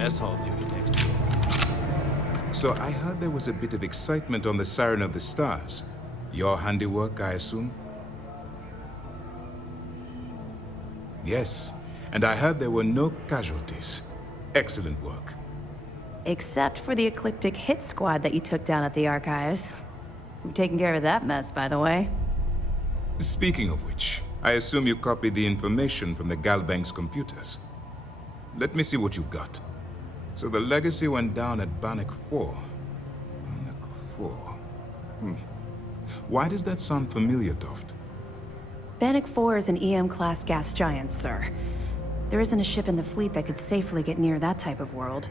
mess hall duty next week. So I heard there was a bit of excitement on the Siren of the Stars. Your handiwork, I assume? Yes, and I heard there were no casualties. Excellent work. Except for the eclectic hit squad that you took down at the archives. We've taken care of that mess, by the way. Speaking of which, I assume you copied the information from the Galbank's computers. Let me see what you got. So the legacy went down at Bannock 4. Bannock 4. Why does that sound familiar, Toft? Bannock 4 is an EM-class gas giant, sir. There isn't a ship in the fleet that could safely get near that type of world.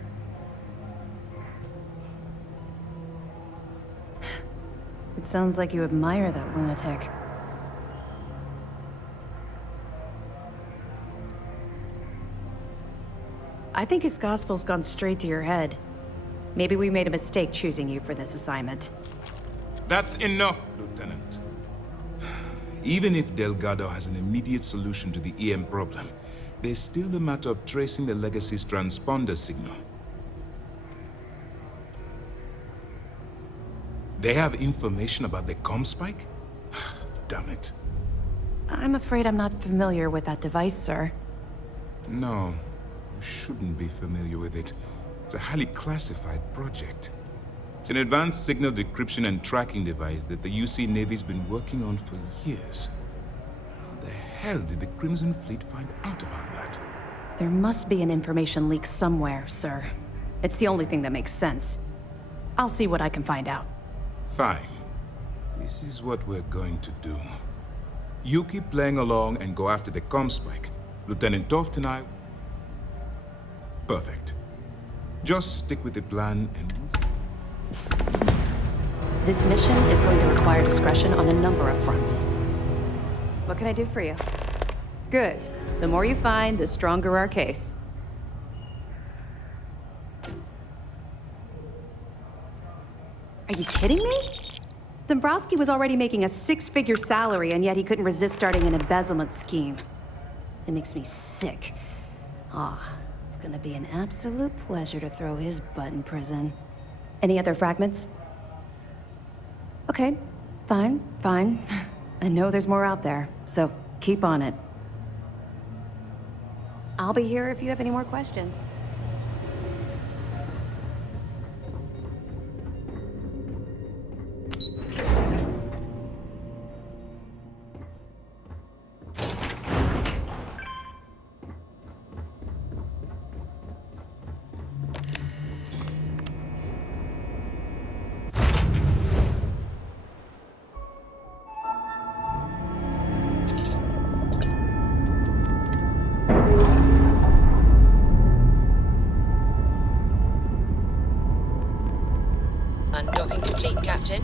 It sounds like you admire that lunatic. I think his gospel's gone straight to your head. Maybe we made a mistake choosing you for this assignment. That's enough, Lieutenant. Even if Delgado has an immediate solution to the EM problem, there's still a matter of tracing the Legacy's transponder signal. They have information about the comm spike? Damn it. I'm afraid I'm not familiar with that device, sir. No, you shouldn't be familiar with it. It's a highly classified project. It's an advanced signal decryption and tracking device that the UC Navy's been working on for years. How the hell did the Crimson Fleet find out about that? There must be an information leak somewhere, sir. It's the only thing that makes sense. I'll see what I can find out. Fine. This is what we're going to do. You keep playing along and go after the comm spike. Lieutenant Toft and I... Perfect. Just stick with the plan and... This mission is going to require discretion on a number of fronts. What can I do for you? Good. The more you find, the stronger our case. Are you kidding me? Dombrowski was already making a six-figure salary, and yet he couldn't resist starting an embezzlement scheme. It makes me sick. It's gonna be an absolute pleasure to throw his butt in prison. Any other fragments? Okay, fine. I know there's more out there, so keep on it. I'll be here if you have any more questions. Undocking complete, Captain.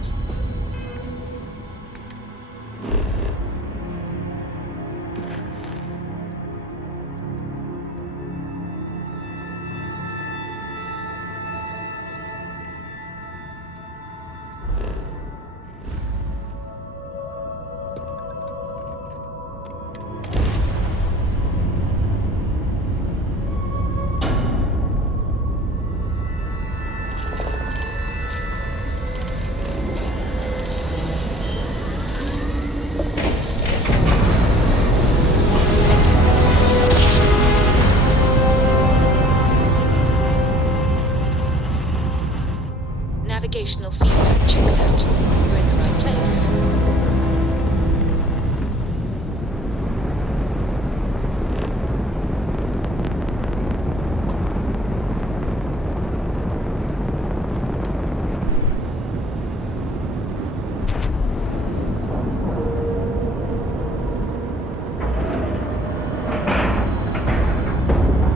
Navigational feedback checks out. We're in the right place.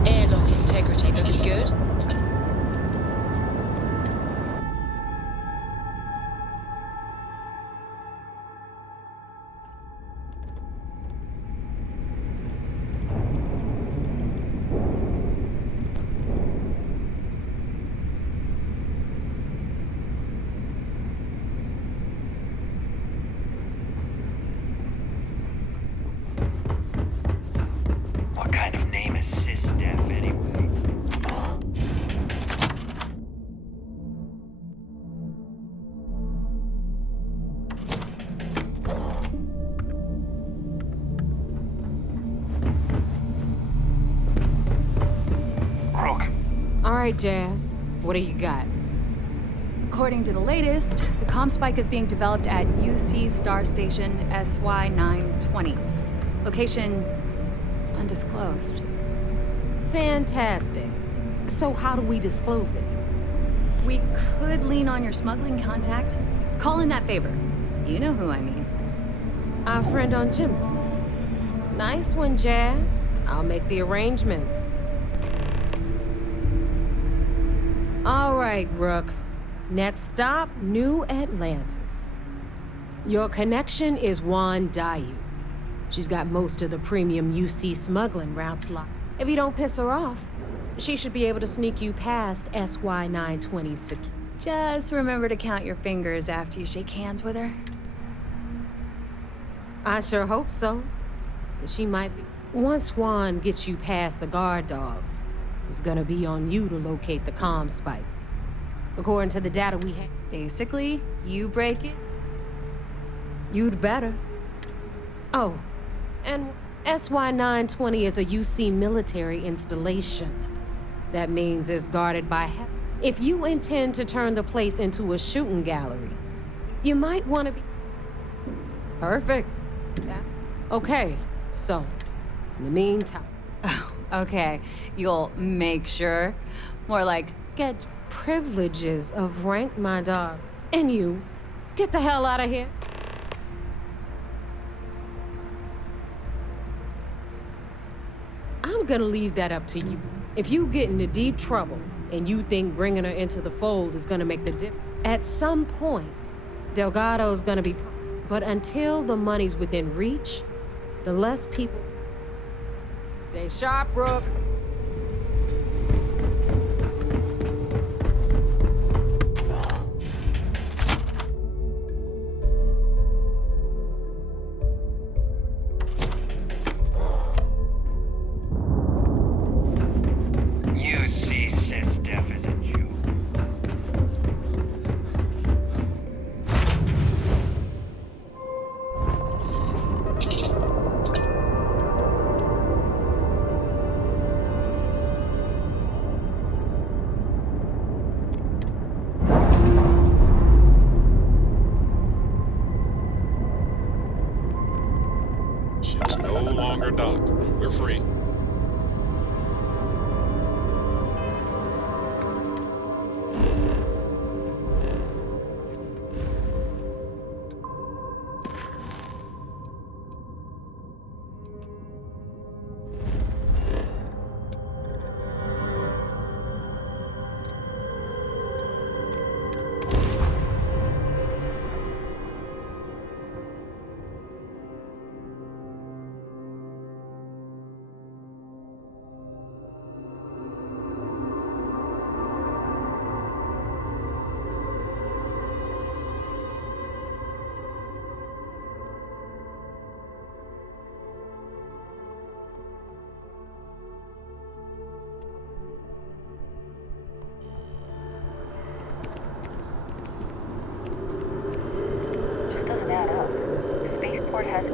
Airlock integrity looks good. right, Jazz. What do you got? According to the latest, the comm spike is being developed at UC Star Station SY920. Location undisclosed. Fantastic. So how do we disclose it? We could lean on your smuggling contact. Call in that favor. You know who I mean. Our friend on Jim's. Nice one, Jazz. I'll make the arrangements. All right, Rook. Next stop, New Atlantis. Your connection is Juan Dayu. She's got most of the premium UC smuggling routes locked. If you don't piss her off, she should be able to sneak you past SY920 Just remember to count your fingers after you shake hands with her. I sure hope so. She might be. Once Juan gets you past the guard dogs, it's gonna be on you to locate the comm spike. According to the data we have. Basically, you break it. You'd better. Oh, and SY920 is a UC military installation. That means it's guarded by If you intend to turn the place into a shooting gallery, you might want to be... Perfect. Okay, so, in the meantime... Oh, okay. You'll make sure. More like, get... Privileges of rank, my dog. And you, get the hell out of here. I'm gonna leave that up to you. If you get into deep trouble and you think bringing her into the fold is gonna make the difference, at some point, Delgado's gonna be... But until the money's within reach, the less people... Stay sharp, Rook. She's no longer docked. We're free. Doesn't add up. Spaceport has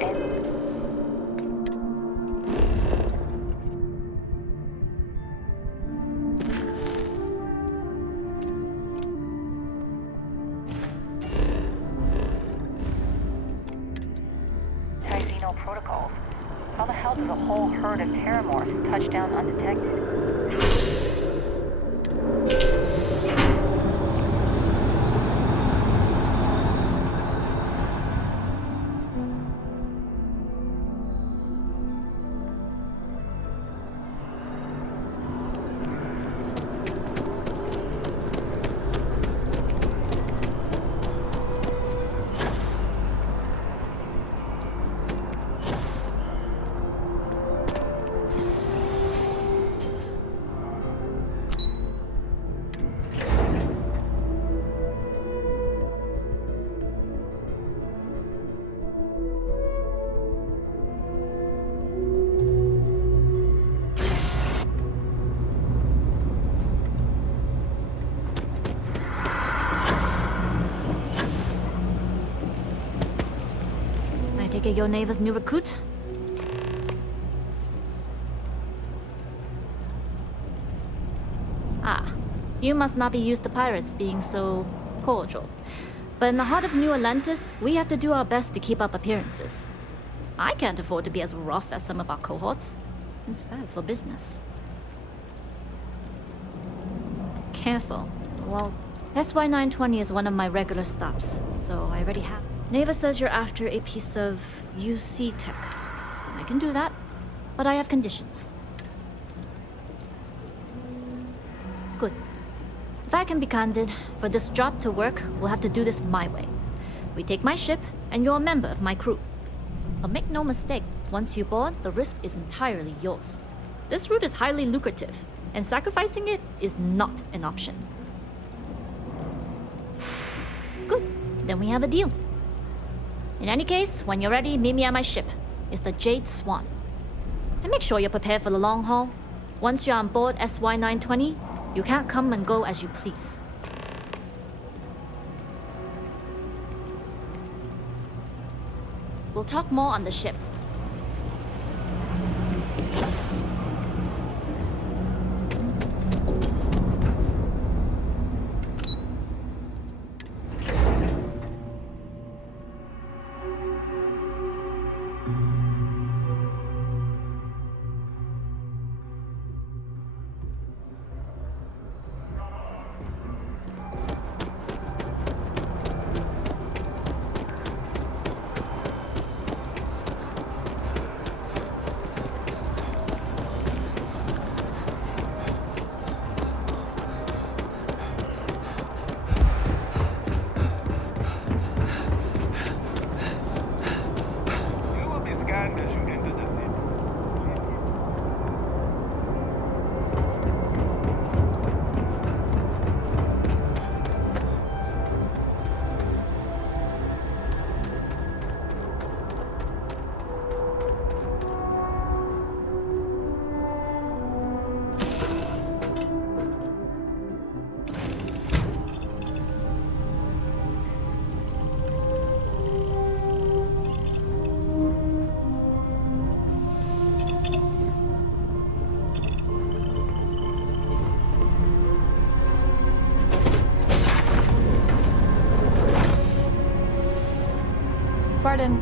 Casino protocols. How the hell does a whole herd of terramorphs touch down undetected? I take it your neighbor's new recruit? Ah, You must not be used to pirates being so cordial. But in the heart of New Atlantis, we have to do our best to keep up appearances. I can't afford to be as rough as some of our cohorts. It's bad for business. Careful. Well, SY920 is one of my regular stops, so I already have. Neva says you're after a piece of UC tech. I can do that, but I have conditions. Good. If I can be candid, for this job to work, we'll have to do this my way. We take my ship, and you're a member of my crew. But make no mistake, once you board, the risk is entirely yours. This route is highly lucrative, and sacrificing it is not an option. Good. Then we have a deal. In any case, when you're ready, meet me at my ship. It's the Jade Swan. And make sure you're prepared for the long haul. Once you're on board SY920, you can't come and go as you please. We'll talk more on the ship. Pardon.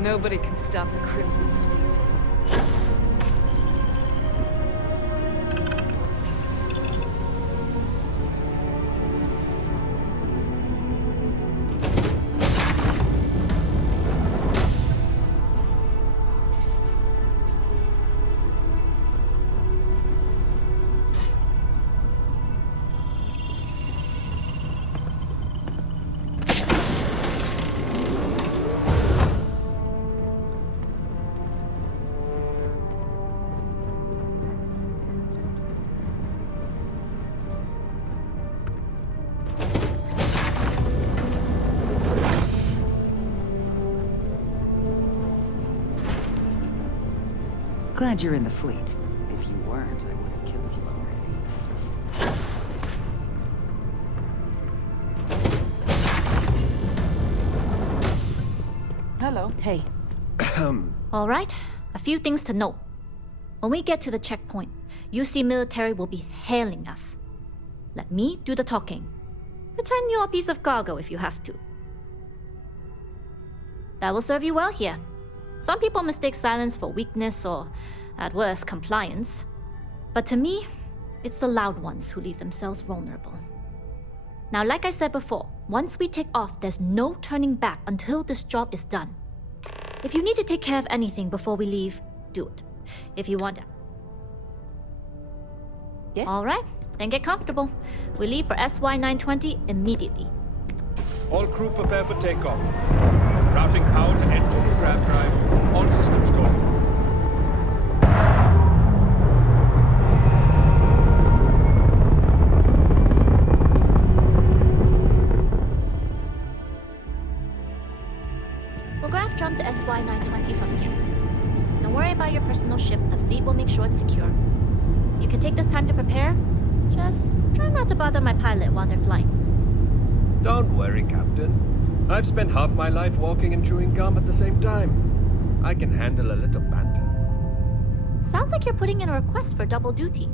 Nobody can stop the Crimson Fleet. Glad you're in the fleet. If you weren't, I would have killed you already. Hello. Hey. All right, a few things to note. When we get to the checkpoint, UC military will be hailing us. Let me do the talking. Pretend you're a piece of cargo if you have to. That will serve you well here. Some people mistake silence for weakness or, at worst, compliance. But to me, it's the loud ones who leave themselves vulnerable. Now, like I said before, once we take off, there's no turning back until this job is done. If you need to take care of anything before we leave, do it. If you want to. Yes? All right, then get comfortable. We leave for SY920 immediately. All crew prepare for takeoff. Routing power to engine and grab drive. All systems go. We'll graph jump to SY920 from here. Don't worry about your personal ship. The fleet will make sure it's secure. You can take this time to prepare. Just try not to bother my pilot while they're flying. Don't worry, Captain. I've spent half my life walking and chewing gum at the same time. I can handle a little banter. Sounds like you're putting in a request for double duty.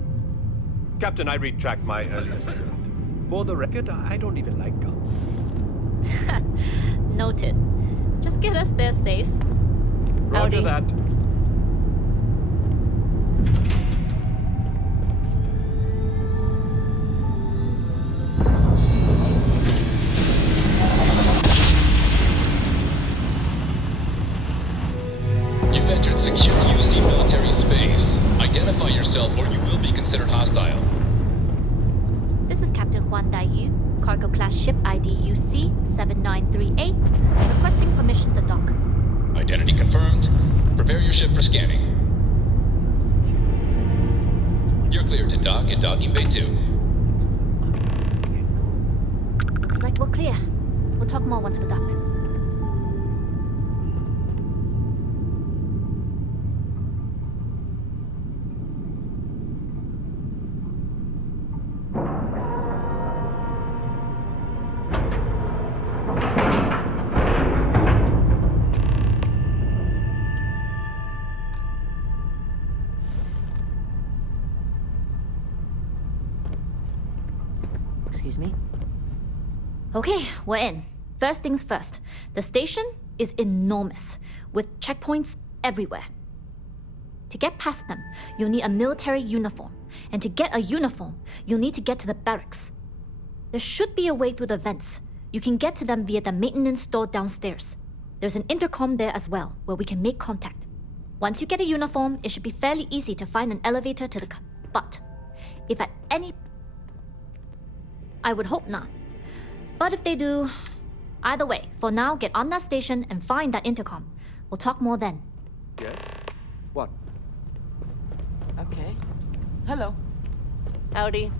Captain, I retract my earlier statement. For the record, I don't even like gum. Noted. Just get us there safe. Roger Howdy. that. You've entered secure UC military space. Identify yourself or you will be considered hostile. This is Captain Huan Daiyu, cargo class ship ID UC-7938, requesting permission to dock. Identity confirmed. Prepare your ship for scanning. You're cleared to dock in docking bay 2. Looks like we're clear. We'll talk more once we're docked. Excuse me? Okay, we're in. First things first. The station is enormous, with checkpoints everywhere. To get past them, you'll need a military uniform. And to get a uniform, you'll need to get to the barracks. There should be a way through the vents. You can get to them via the maintenance store downstairs. There's an intercom there as well, where we can make contact. Once you get a uniform, it should be fairly easy to find an elevator to the but if at any... I would hope not. But if they do... Either way, for now, get on that station and find that intercom. We'll talk more then. Yes? What? Okay. Hello. Howdy.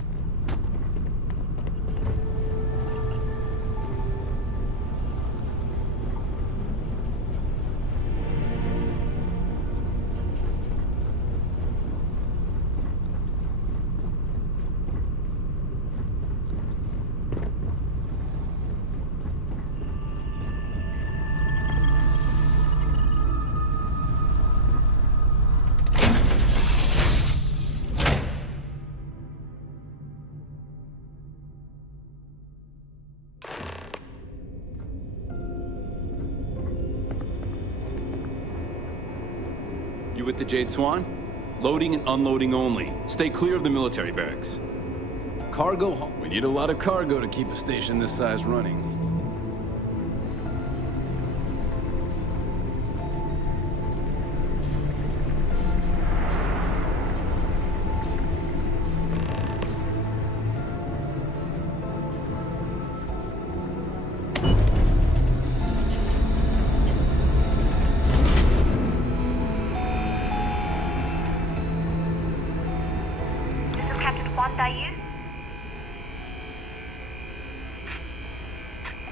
You with the Jade Swan? Loading and unloading only. Stay clear of the military barracks. Cargo? We need a lot of cargo to keep a station this size running.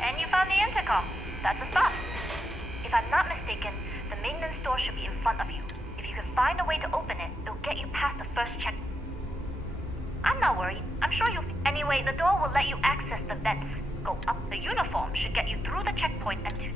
And you found the intercom. That's a start. If I'm not mistaken, the maintenance door should be in front of you. If you can find a way to open it, it'll get you past the first check. I'm not worried. I'm sure you'll... Anyway, the door will let you access the vents. Go up. The uniform should get you through the checkpoint and to...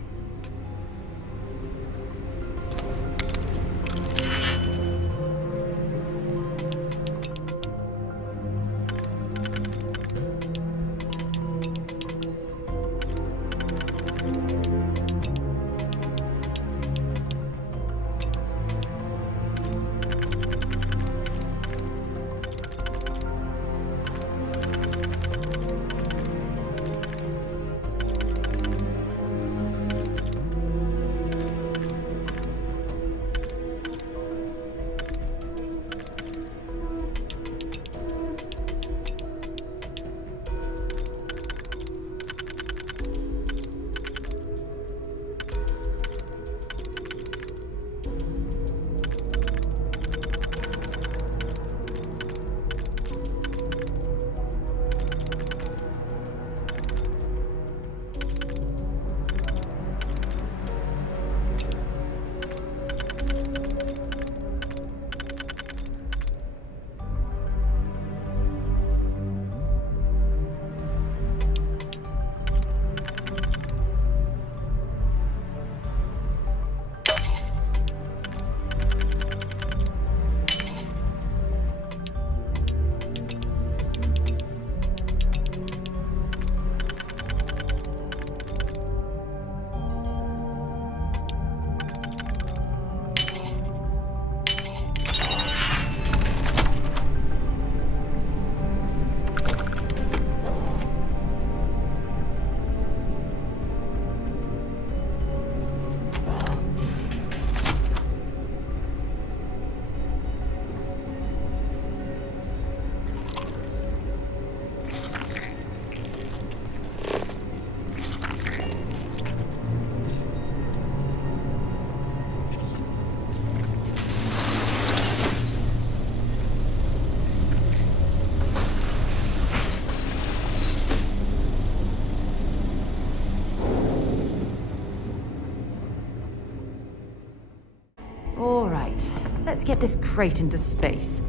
get this crate into space.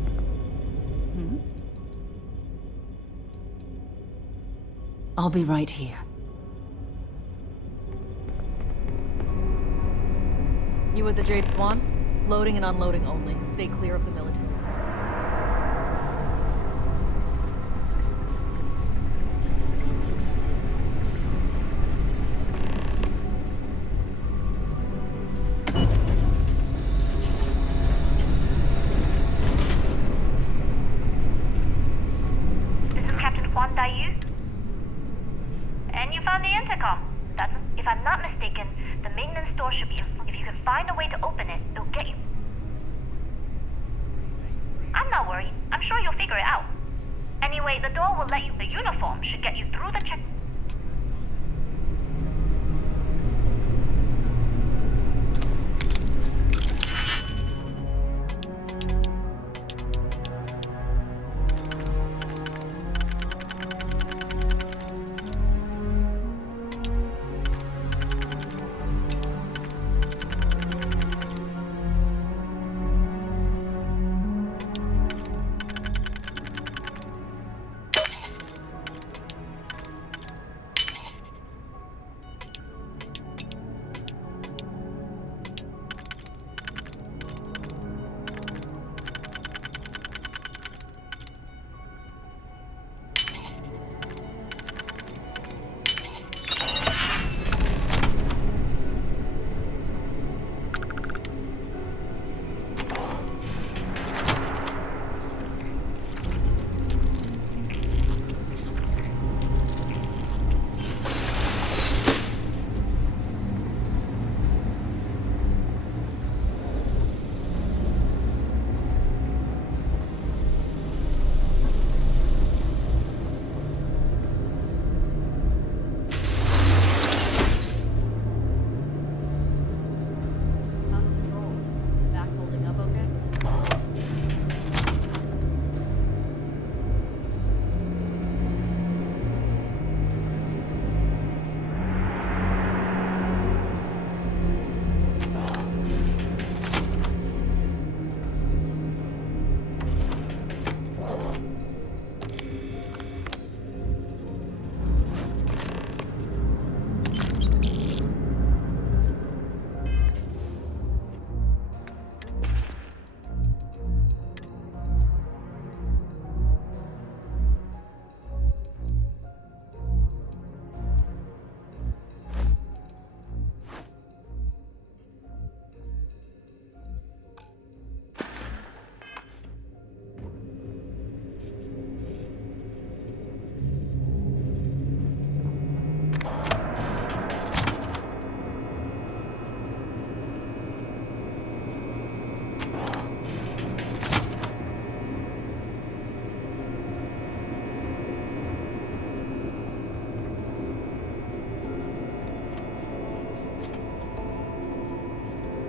I'll be right here. You with the Jade Swan? Loading and unloading only. Stay clear of the military barracks. This is Captain Huan Daiyu. And you found the intercom. If I'm not mistaken, the maintenance door should be if you can find a way to open it, it'll get you. I'm not worried. I'm sure you'll figure it out. Anyway, the door will let you. The uniform should get you through the check.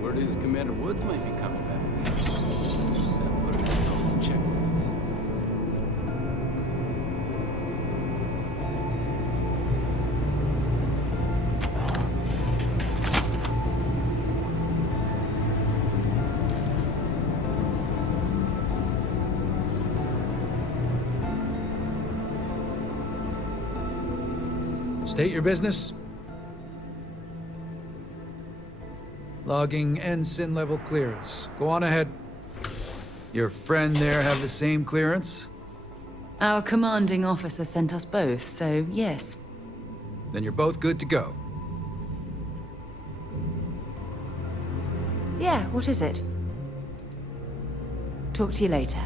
Word is Commander Woods might be coming back. Put it in those checkpoints. State your business. Logging ensign level clearance. Go on ahead. Your friend there have the same clearance? Our commanding officer sent us both, so yes. Then you're both good to go. Yeah, what is it? Talk to you later.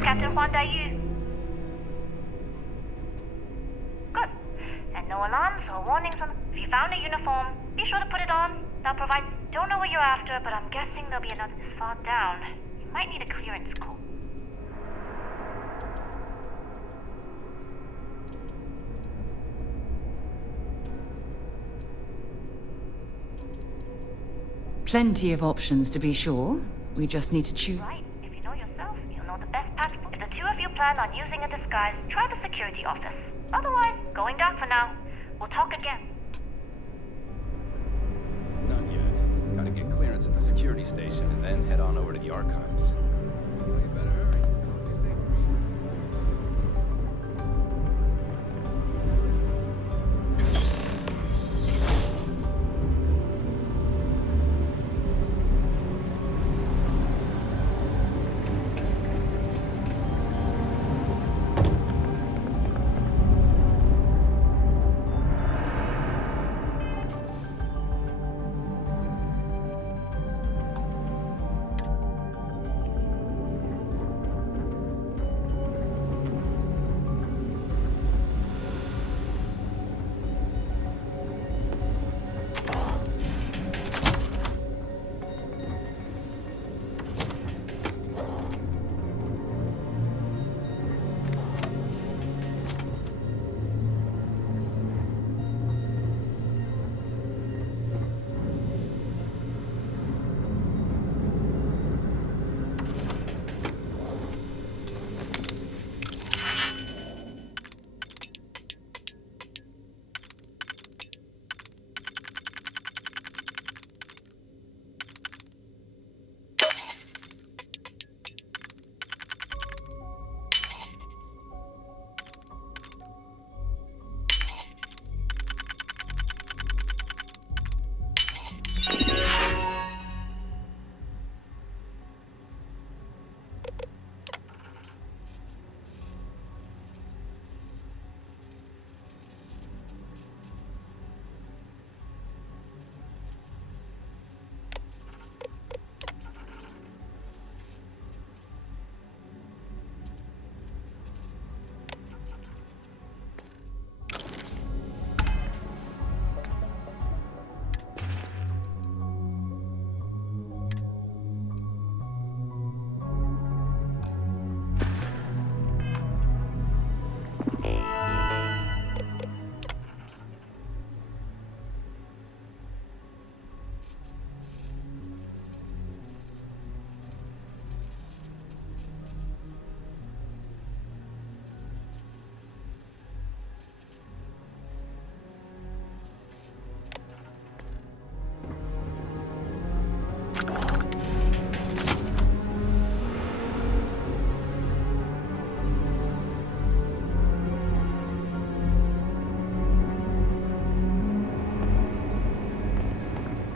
Captain Huan Daiyu. Good. And no alarms or warnings on... If you found a uniform, be sure to put it on. That provides. Don't know what you're after, but I'm guessing there'll be another this far down. You might need a clearance code. Plenty of options to be sure. We just need to choose. Right. If you know yourself, you'll know the best path. If the two of you plan on using a disguise, try the security office. Otherwise, going dark for now. We'll talk again. Not yet. Gotta get clearance at the security station and then head on over to the archives. Well, you better hurry. What they say, Marine?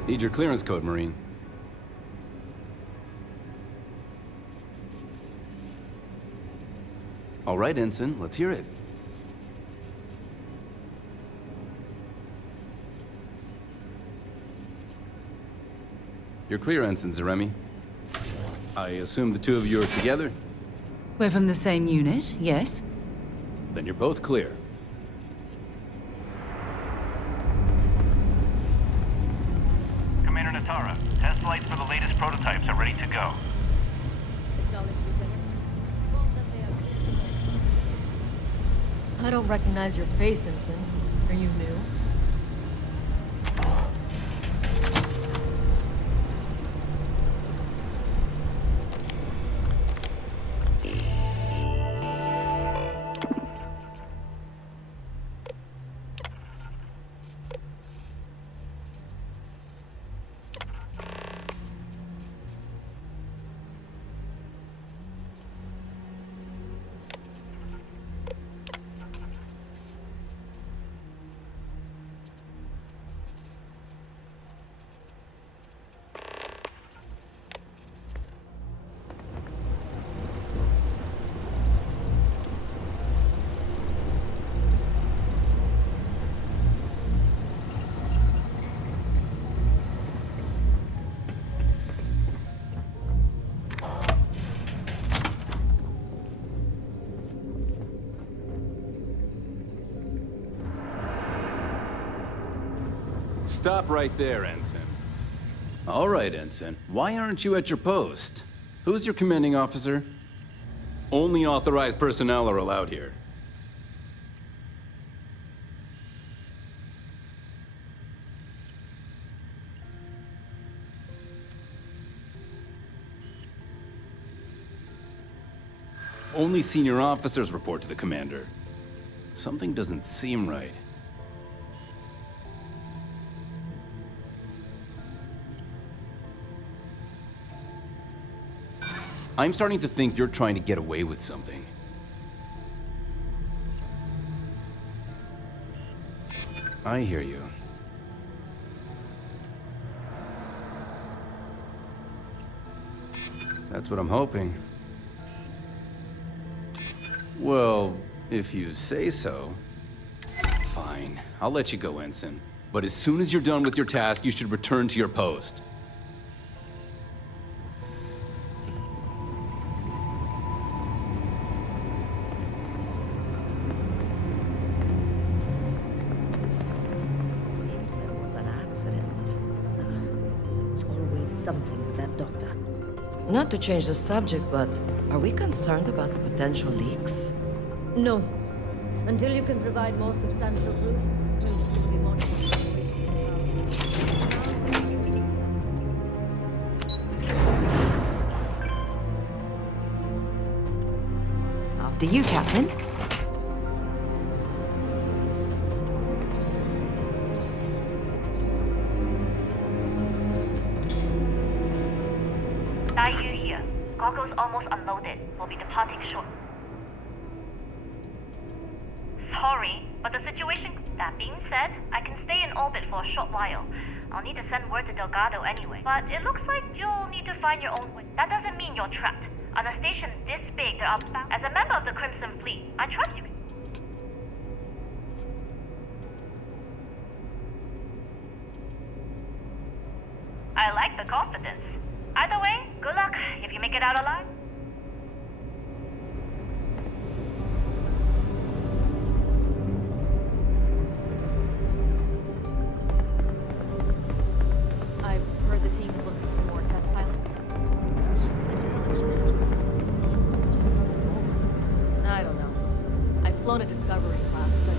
Need your clearance code, Marine. All right, Ensign, let's hear it. You're clear, Ensign Zaremi. I assume the two of you are together? We're from the same unit, yes? Then you're both clear. Commander Natara, test flights for the latest prototypes are ready to go. I don't recognize your face, Ensign. Are you new? Stop right there, Ensign. All right, Ensign. Why aren't you at your post? Who's your commanding officer? Only authorized personnel are allowed here. Only senior officers report to the commander. Something doesn't seem right. I'm starting to think you're trying to get away with something. I hear you. That's what I'm hoping. Well, if you say so. Fine, I'll let you go, Ensign. But as soon as you're done with your task, you should return to your post. Seems there was an accident. It's always something with that doctor. Not to change the subject, but are we concerned about the potential leaks? No. Until you can provide more substantial proof, we'll still be monitoring. After you, Captain. Yu here. Goggles almost unloaded. We'll be departing short. Sorry, but the situation... That being said, I can stay in orbit for a short while. I'll need to send word to Delgado anyway. But it looks like you'll need to find your own way. That doesn't mean you're trapped. On a station this big, there are... As a member of the Crimson Fleet, I trust you. I like the confidence. Either way, good luck if you make it out alive. I've heard the team's looking for more test pilots. I don't know. I've flown a Discovery class, but